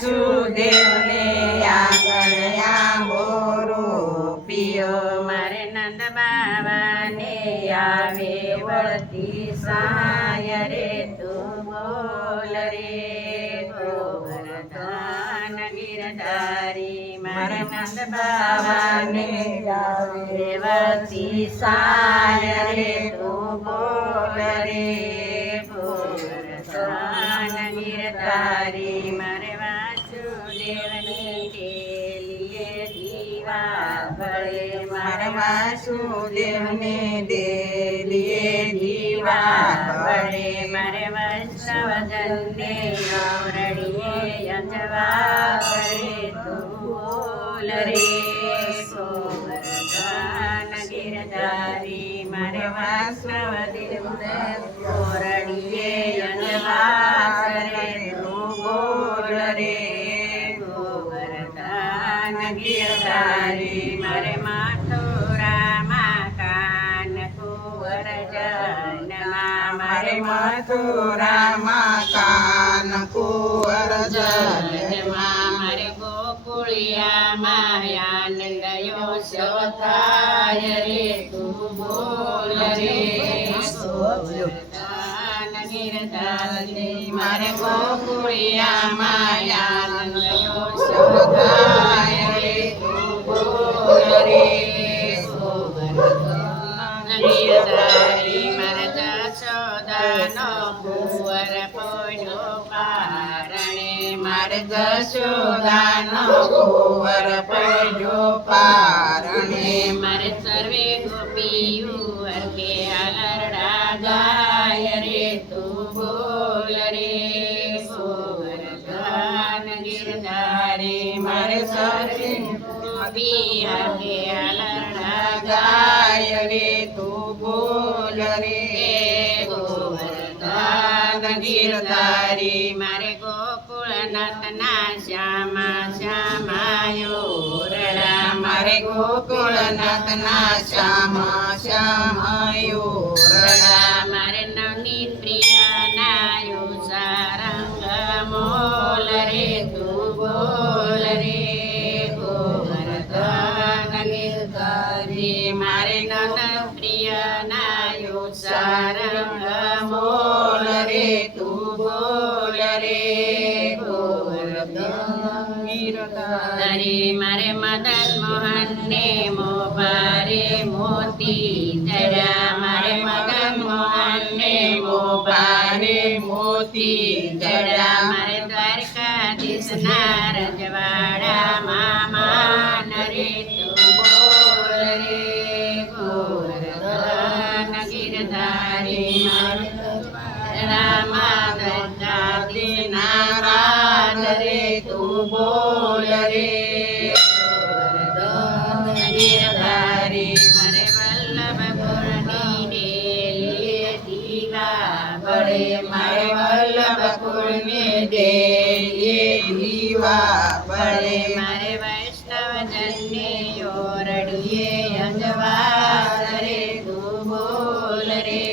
વાસુદેવને આંગણ આંબો રોપ્યો મારે નંદ બાવાને આવે વળતી સાય રે તું બોલ રે ગોવર્ધન ગિરધારી મારે નંદ બાવાને આવે વળતી સાય રે તું બોલ રે ગોવર્ધન ગિરધારી મારે વાસુદેવની ડેલીએ દીવા બળે મારે વાસુદેવને દેલીએ દીવા બળે મારે વૈષ્ણવજનને ઓરડીએ અંજવા કરે તું બોલ રે ગોવર્ધન ગિરધારી મારે વાસુદેવને ઓરડીએ અંજવા કરે તું બોલ રે ગોવર્ધન ગિરધારી મારે મથુરામાં કાન કુંવર જન્મા મારે મથુરામાં કાન કુંવર જન્મા મારે ગોકુળિયામાં આનંદ યશોદાય રે તું બોલ રે ગોવર્ધન ગિરધારી મારે ગોકુળિયામાં આનંદ યશોદાય રે તું બોલ રે ગોવર્ધન ગિરધારી મારે જશોદાનો કુંવર પડ્યો પારણે મારે જશોદાનો કુંવર પડ્યો પારણે મારે સર્વે ગોપીઓ હરકે આલરડા ગાય રે તું બોલ રે ગોવર્ધન ગિરધારી મારે સર્વે ગોપી હરકે આલરડા ગાય રે તું બોલ રે ગોવર્ધન ગિરધારી મારે ગોકુળનાથના શ્યામા શ્યામાયો રડા મારે ગોકુળનાથના શ્યામા શ્યામાયો રડા મારે નવની પ્રિયનાયો સારંગ મોલ રે તું બોલ રે ગોવર્ધન ગિરધારી મારે નંદ પ્રિયનાયો સારંગ મોલ રે તું બોલ રે ગોવર્ધન ગિરધારી મારે મદન મોહન ને મોભારે મોતી જડા મારે મદન મોહન ને મોભારે મોતી જડા મારે દ્વારકાધીશના રજવાડા મામાન રે તું બોલ રે ગોવર્ધન ગિરધારી મારે રામા નારાયણ રે તું બોલ રે ગોવર્ધન ગિરધારી મારે વલ્લભ કુળની ડેલીએ દીવા બળે મારે વલ્લભ કુળની ડેલીએ દીવા બળે મારે વૈષ્ણવજનને ઓરડીએ અંજવા રે તું બોલ રે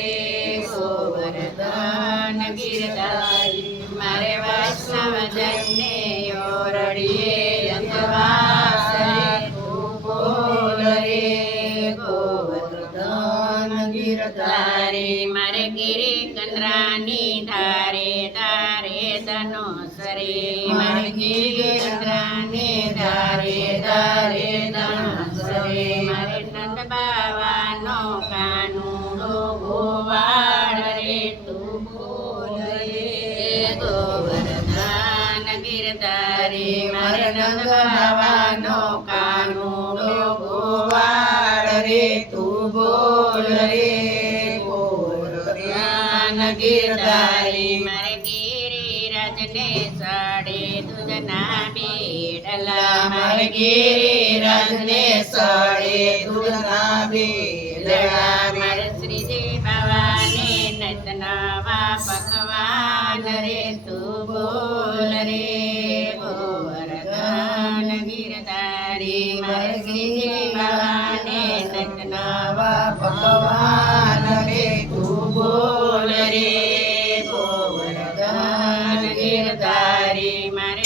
ગોવર્ધન ગિરધારી મારે વૈષ્ણવજનને ઓરડીએ અંજવા રે તું બોલ રે ગોવર્ધન ગિરધારી મારે ગિરી કંદરાની ધારે ધારે ધનુસરે મારે ગિરી કંદરાની ધારે ધારે ધનુસરે મારે નંદ બાવાનો કાનુડો ગોવાળ રે તું બોલ રે ગોવર્ધન ગિરધારી મારે નંદ બાવાનો કાનુડો ગોવાળ રે તું બોલ રે ગોવર્ધન ગિરધારી મારે ગિરિરાજને સાડે દૂધના બેડલા મારે ગિરિરાજને સળે દૂધના બેડલા મારે શ્રીજી બાવાને નતનવા પકવાન રે તું બોલ રે ગોવર્ધન ગિરધારી મારે શ્રીજી બાવાને નતનવા પકવાન રે તું બોલ રે ગોવર્ધન ગિરધારી મારે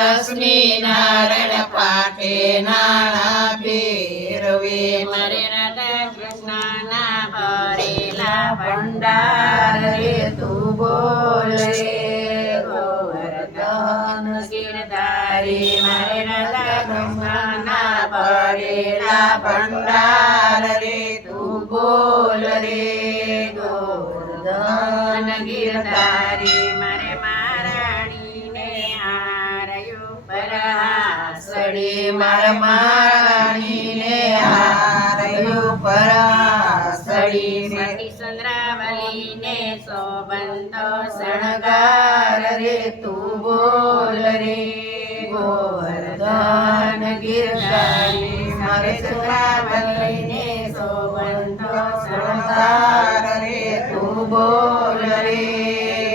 લક્ષ્મી નારાયણ પાટે નાણા ફેરવે મારે રાધા કૃષ્ણના ભરેલા ભંડાર રે તું બોલ રે ગોવર્ધન ગિરધારી મારે રાધા કૃષ્ણના ભરેલા ભંડાર રે તું બોલ રે ગોવર્ધન ગિરધારી મારે મહારાણીને હારયું પરાસડી મારા માણીને હારયું પરાસડી સતી ચંદ્રાવલીને શોભંતો શણગાર રે તું બોલ રે ગોવર્ધન ગિરધારી મારે ચંદ્રાવલીને શોભંતો શણગાર રે તું બોલ રે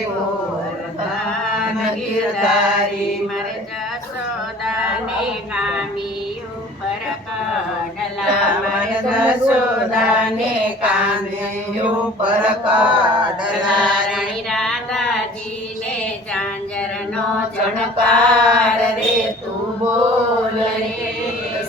ગોવર્ધન ગિરધારી મારે જશોદાને કામી ઉપર કડલા મારે જશોદાને કામે ઉપર કાઢલા રાણી રાધાજીને ઝાંઝરનો ચણકાર રે તું બોલ રે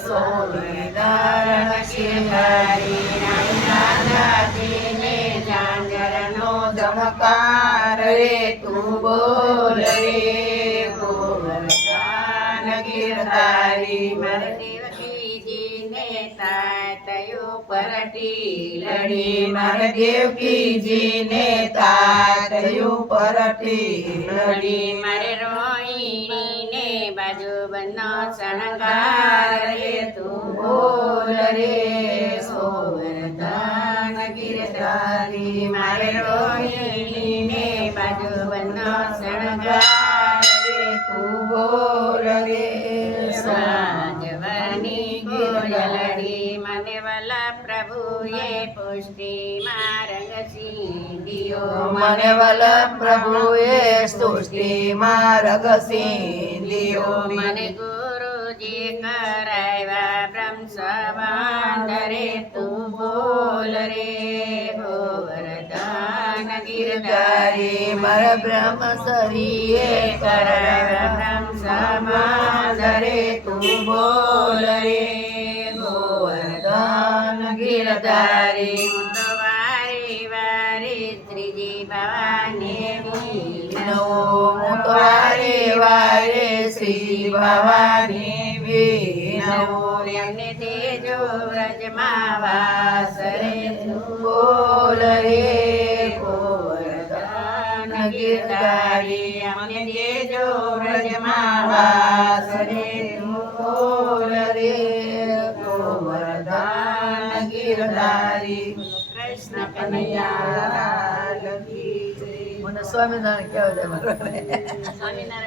સોનેદાર શિંગારી રાણી રાધાજીને ઝાંઝરનો ચમકાર રે તું બોલ રે ગોવર્ધન ગિરધારી મારે દેવકીજીને તાતયો પરટી લડી મારે દેવકીજીને તાતયું પરથી લડી મારે રોહિણીને બાજુ બંનો શણગાર રે તું બોલ રે ગોવર્ધન ગિરધારી મારે રોહિણીને બાજુ બંનો શણગાર રે તું બોલ રે રાજવરની ગોયલડી મને વલ્લભ પ્રભુએ પુષ્ટિ માર્ગ સીંધ્યો મને વલ્લભ પ્રભુએ સ્તુષ્ટિ માર્ગ સિંધ્યો મને ગુરુજી કરાવ્યા બ્રહ્મ સંબંધ રે તું બોલ રે ગોવર્ધન ગિરધારી મારા બ્રહ્મસરીએ કરાવ્યા બ્રહ્મ સંબંધ રે તું બોલ રે ગોવર્ધન ગિરધારી હું તો વારે વારે શ્રીજી ભવાની હું તો વારે વારે શ્રી ભવાની વિનવું એમને તેજો વ્રજમાં વાસ રે તું બોલ રે ગોવર્ધન ગિરધારી અમને તેજો વ્રજમાં વાસ રે તું બોલ રે ગોવર્ધન ગિરધારી કૃષ્ણ કનૈયા મને સ્વામિનારાયણ કહેવા જાય સ્વામિનારાયણ